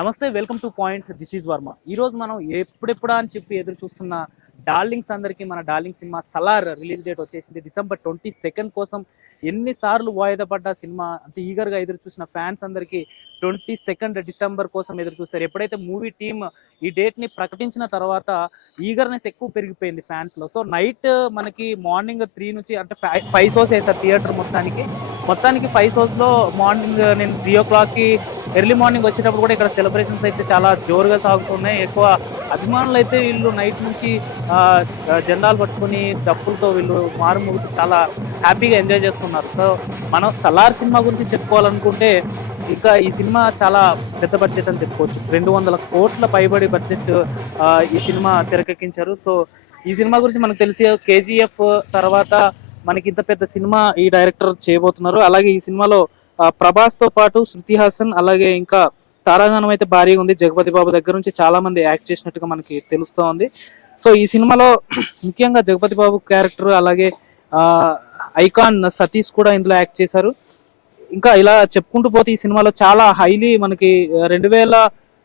నమస్తే welcome to point. This is Varma. ఈరోజు మనం ఎప్పుడెప్పుడా అని చెప్పి ఎదురు చూస్తున్న డార్లింగ్స్ అందరికీ మన darling cinema Salaar release date వచ్చేసింది. డిసెంబర్ ట్వంటీ సెకండ్ కోసం ఎన్నిసార్లు వాయిదా పడ్డ సినిమా అంత ఈగర్గా ఎదురు చూసిన ఫ్యాన్స్ అందరికీ ట్వంటీ సెకండ్ డిసెంబర్ కోసం ఎదురు చూస్తారు ఎప్పుడైతే మూవీ టీమ్ ఈ డేట్ని ప్రకటించిన తర్వాత ఈగర్నెస్ ఎక్కువ పెరిగిపోయింది ఫ్యాన్స్లో. సో నైట్ మనకి మార్నింగ్ త్రీ నుంచి అంటే ఫైవ్ షోస్ వేస్తారు థియేటర్ మొత్తానికి. మొత్తానికి ఫైవ్ షోస్లో మార్నింగ్ నేను త్రీ ఓ క్లాక్కి ఎర్లీ మార్నింగ్ వచ్చేటప్పుడు కూడా ఇక్కడ సెలబ్రేషన్స్ అయితే చాలా జోరుగా సాగుతున్నాయి. ఎక్కువ అభిమానులు అయితే వీళ్ళు నైట్ నుంచి జెండాలు పట్టుకుని డప్పులతో వీళ్ళు మారుమూగుతూ చాలా హ్యాపీగా ఎంజాయ్ చేస్తున్నారు. సో మనం సలార్ సినిమా గురించి చెప్పుకోవాలనుకుంటే ఇంకా ఈ సినిమా చాలా పెద్ద బడ్జెట్ అని చెప్పుకోవచ్చు. రెండు వందల కోట్ల పైబడి బడ్జెట్ ఈ సినిమా తెరకెక్కించారు. సో ఈ సినిమా గురించి మనకు తెలిసి కేజీఎఫ్ తర్వాత మనకి ఇంత పెద్ద సినిమా ఈ డైరెక్టర్ చేయబోతున్నారు. అలాగే ఈ సినిమాలో ప్రభాస్తో పాటు శృతి హాసన్ అలాగే ఇంకా తారాగణం అయితే భారీగా ఉంది. జగపతి బాబు దగ్గర నుంచి చాలా మంది యాక్ట్ చేసినట్టుగా మనకి తెలుస్తోంది. సో ఈ సినిమాలో ముఖ్యంగా జగపతి బాబు క్యారెక్టర్ అలాగే ఐకాన్ సతీష్ కూడా ఇందులో యాక్ట్ చేశారు. ఇంకా ఇలా చెప్పుకుంటూ పోతే ఈ సినిమాలో చాలా హైలీ మనకి రెండు వేల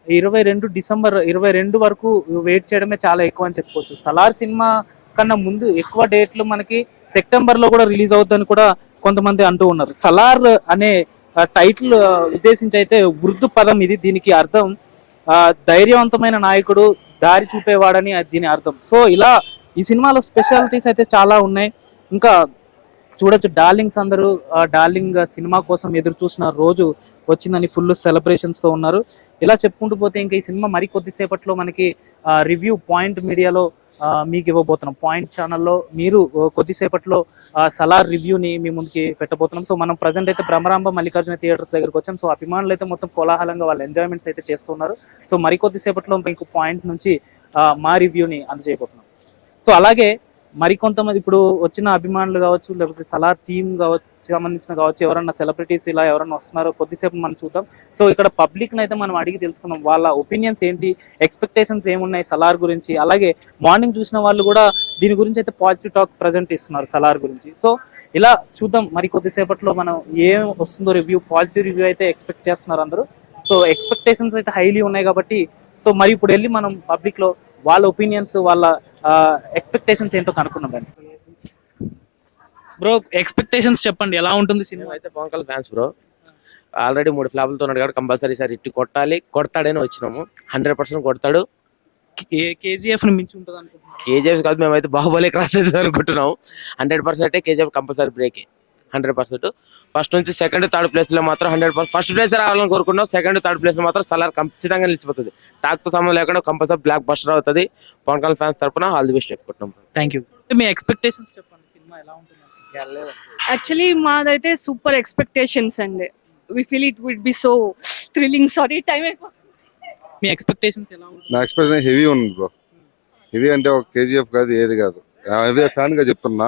ఇరవై రెండు డిసెంబర్ ఇరవై రెండు వరకు వెయిట్ చేయడమే చాలా ఎక్కువ అని చెప్పుకోవచ్చు. సలార్ సినిమా కన్నా ముందు ఎక్కువ డేట్లు మనకి సెప్టెంబర్లో కూడా రిలీజ్ అవుతుందని కూడా కొంతమంది అంటూ ఉన్నారు. సలార్ అనే టైటిల్ ఉద్దేశించి అయితే వృద్ధు పదం ఇది. దీనికి అర్థం ధైర్యవంతమైన నాయకుడు దారి చూపేవాడని అది దీని అర్థం. సో ఇలా ఈ సినిమాలో స్పెషాలిటీస్ అయితే చాలా ఉన్నాయి. ఇంకా చూడొచ్చు డార్లింగ్స్ అందరూ డార్లింగ్ సినిమా కోసం ఎదురు చూసిన రోజు వచ్చిందని ఫుల్ సెలబ్రేషన్స్తో ఉన్నారు. ఇలా చెప్పుకుంటూ పోతే ఇంకా ఈ సినిమా మరి కొద్దిసేపట్లో మనకి రివ్యూ పాయింట్ మీడియాలో మీకు ఇవ్వబోతున్నాం. పాయింట్ ఛానల్లో మీరు కొద్దిసేపట్లో సలార్ రివ్యూని మీ ముందుకి పెట్టబోతున్నాం. సో మనం ప్రజెంట్ అయితే బ్రహ్మరాంబ మల్లికార్జున థియేటర్స్ దగ్గరకు వచ్చాం. సో అభిమానులు అయితే మొత్తం కోలాహలంగా వాళ్ళు ఎంజాయ్మెంట్స్ అయితే చేస్తున్నారు. సో మరి కొద్దిసేపట్లో మీకు పాయింట్ నుంచి మా రివ్యూని అందజేయబోతున్నాం. సో అలాగే మరికొంతమంది ఇప్పుడు వచ్చిన అభిమానులు కావచ్చు లేకపోతే సలార్ టీమ్ కావచ్చు సంబంధించిన కావచ్చు ఎవరన్నా సెలబ్రిటీస్ ఇలా ఎవరన్నా వస్తున్నారో కొద్దిసేపు మనం చూద్దాం. సో ఇక్కడ పబ్లిక్ అయితే మనం అడిగి తెలుసుకున్నాం వాళ్ళ ఒపీనియన్స్ ఏంటి ఎక్స్పెక్టేషన్స్ ఏమున్నాయి సలార్ గురించి అలాగే మార్నింగ్ చూసిన వాళ్ళు కూడా దీని గురించి అయితే పాజిటివ్ టాక్ ప్రజెంట్ ఇస్తున్నారు సలార్ గురించి. సో ఇలా చూద్దాం. మరి కొద్దిసేపట్లో మనం ఏం వస్తుందో రివ్యూ పాజిటివ్ రివ్యూ అయితే ఎక్స్పెక్ట్ చేస్తున్నారు అందరూ. సో ఎక్స్పెక్టేషన్స్ అయితే హైలీ ఉన్నాయి కాబట్టి సో మరి ఇప్పుడు వెళ్ళి మనం పబ్లిక్లో వాళ్ళ ఒపీనియన్స్ వాళ్ళ ఎక్స్పెక్టేషన్స్ ఏంటో కనుక్కున్నాం బ్రో ఎక్స్పెక్టేషన్స్ చెప్పండి ఎలా ఉంటుంది సినిమా? అయితే Pawan Kalyan fans bro. Already మూడు ఫ్లాపులతో ఉన్నాడు కాబట్టి కంపల్సరీ సార్ ఇట్టి కొట్టాలి. కొడతాడని వచ్చినాము. హండ్రెడ్ పర్సెంట్ కొడతాడు. కేజీఎఫ్ని మించి ఉంటుంది కేజీఎఫ్ కాదు మేమైతే బాహుబలి క్రాస్ అవుతుంది అనుకుంటున్నాం hundred percent KGF compulsory break hundred percent. First నుంచి సెకండ్ థర్డ్ ప్లేస్లో మాత్రం హండ్రెడ్ పర్సెంట్. ఫస్ట్ ప్లేస్ రావాలని కోరుకున్నాం సెకండ్ థర్డ్ ప్లేస్లో మాత్రం సలార్ ఖచ్చితంగా నిలిచిపోతుంది. టాక్తో సంబంధం లేకుండా కంపల్సరీ బ్లాక్ బస్టర్ అవుతుంది. పవన్ కళ్యాణ్ ఫ్యాన్స్ తరపున ఆల్ ది బెస్ట్ చెప్పుకుంటున్నాం. థ్యాంక్ యూ మీ ఎక్స్పెక్టేషన్స్ చెప్పండి సినిమా ఎలా ఉంటుంది? యాక్చువల్లీ మాదైతే సూపర్ ఎక్స్పెక్టేషన్స్ అండి. We feel it would be so thrilling sorry time me expectations ఎలా ఉంటుంది? నా ఎక్స్ప్రెషన్ హెవీ ఉంది బ్రో హెవీ అంటే ఒక కేజీఎఫ్ కాదు ఏది కాదు. హెవీ ఫ్యాన్గా చెప్తున్నా.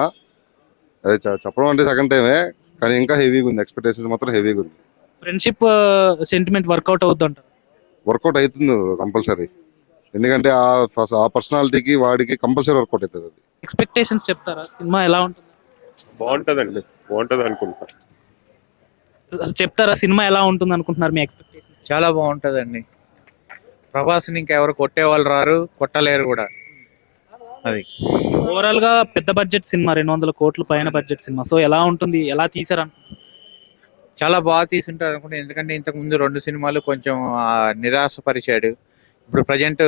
అదే చె- చెప్పడం అంటే సెకండ్ టైమే కానీ ఇంకా హెవీగా ఉంది ఎక్స్పెక్టేషన్స్ మాత్రం హెవీగా ఉంది ఫ్రెండ్షిప్ సెంటిమెంట్ వర్కౌట్ అంటారు వర్కౌట్ అవుతుంది కంపల్సరీ ఎందుకంటే ఆ ఫస్ట్ ఆ పర్సనాలిటీకి వాడికి కంపల్సరీ వర్కౌట్ అవుతుంది అది. ఎక్స్పెక్టేషన్స్ చెప్తారా? సినిమా ఎలా ఉంటుంది? బాగుంటదండి. బాగుంటది అనుకుంటా. చెప్తారా? సినిమా ఎలా ఉంటుంది అనుకుంటున్నారు మీ ఎక్స్పెక్టేషన్ చాలా బాగుంటదండి. ప్రభాస్ని ఇంకెవరు కొట్టేవాళ్ళు రారు కొట్టలేరు కూడా. అది. ఓవరాల్గా పెద్ద బడ్జెట్ సినిమా రెండు వందల కోట్ల పైన బడ్జెట్ సినిమా. సో ఎలా ఉంటుంది? ఎలా తీసారు చాలా బాగా తీసుంటారు అనుకుంటే. ఎందుకంటే ఇంతకు ముందు రెండు సినిమాలు కొంచెం నిరాశపరిచాడు. ఇప్పుడు ప్రజెంట్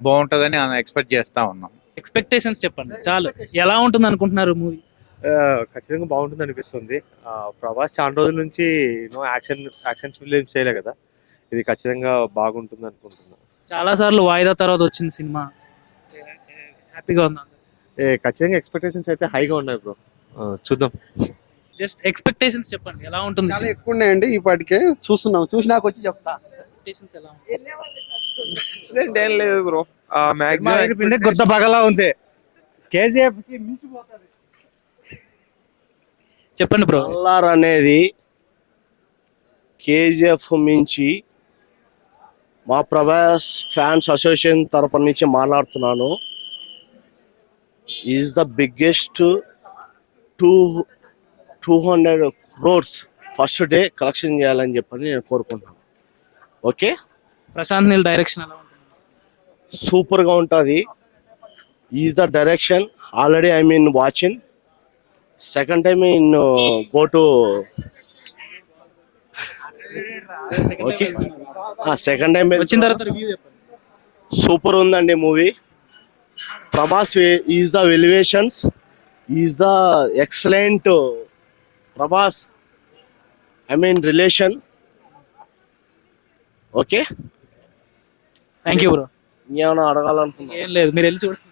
బాగుంటదని ఎక్స్పెక్ట్ చేస్తా ఉన్నాం. ఎక్స్పెక్టేషన్స్ చెప్పండి. చాలు. ఎలా ఉంటుంది అనుకుంటున్నారు మూవీ ఖచ్చితంగా బాగుంటుంది అనిపిస్తుంది. ప్రభాస్ చాలా రోజుల నుంచి నో యాక్షన్ యాక్షన్ ఫిల్మ్స్ చేయలే కదా. ఇది ఖచ్చితంగా బాగుంటుంది అనుకుంటున్నా. చాలా సార్లు వాయిదా తర్వాత వచ్చింది సినిమా. హ్యాపీగా ఉందా ఏ ఖచ్చితంగా ఎక్స్పెక్టేషన్స్ అయితే హైగా ఉన్నాయి బ్రో చూద్దాం. జస్ట్ ఎక్స్పెక్టేషన్స్ చెప్పండి ఎలా ఉంటుంది చాలా ఎక్కువ ఉన్నాయండి ఇప్పటికే చూస్తున్నాం చూసినాక వచ్చి చెప్తా. ఎక్స్పెక్టేషన్స్ ఎలా ఉంటుంది ఏం లేదు బ్రో కొత్త పగలా ఉంది. కేజీఎఫ్కి మించిపోతుంది చెప్పండి బ్రో అల్లార్ అనేది కేజీఎఫ్ మించి మా ప్రభాస్ ఫ్యాన్స్ అసోసియేషన్ తరపు నుంచి మాట్లాడుతున్నాను. Is the biggest to two hundred crores first day collection చేయాలని చెప్పని నేను కోరుకుంటున్నాను. ఓకే ప్రశాంత్ నీల్ డైరెక్షన్ ఎలా ఉంటుంది? Is the direction already I mean watching second time in go to okay second time వచ్చిన తర్వాత సూపర్ ఉందండి movie Prabhas is the elevations is the excellent Prabhas I mean relation okay thank you bro ఇంకేమైనా అడగాలనుకున్నా ఏం లేదు. మీరు వెళ్ళి చూడండి